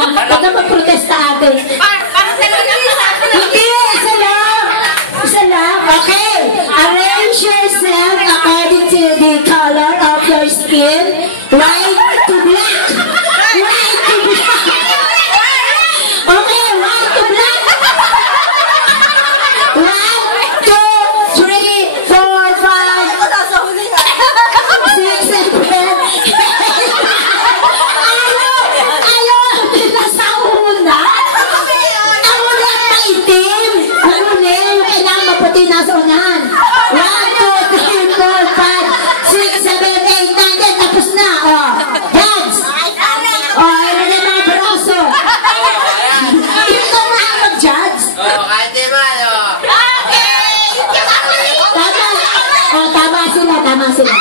Huwag na mag-protesta ate. Parang talaga hindi, isa lang. Isa lang. Okay. Arrange yourself according to the color of your skin. White to black. White to black. Okay, white to black. 1, 2, 3, 4, 5, 6, 7. Ayaw, nasa una. Ang una maitim. Ang una, yung kailangan maputi nasa unahan. 1, 2, 3, 4, 5, 6, 7, 8, 9, 10. Tapos na. O, dance. O, ano na mga braso. Ito nga ang mag-judge. Tama. O, tama sila, tama sila.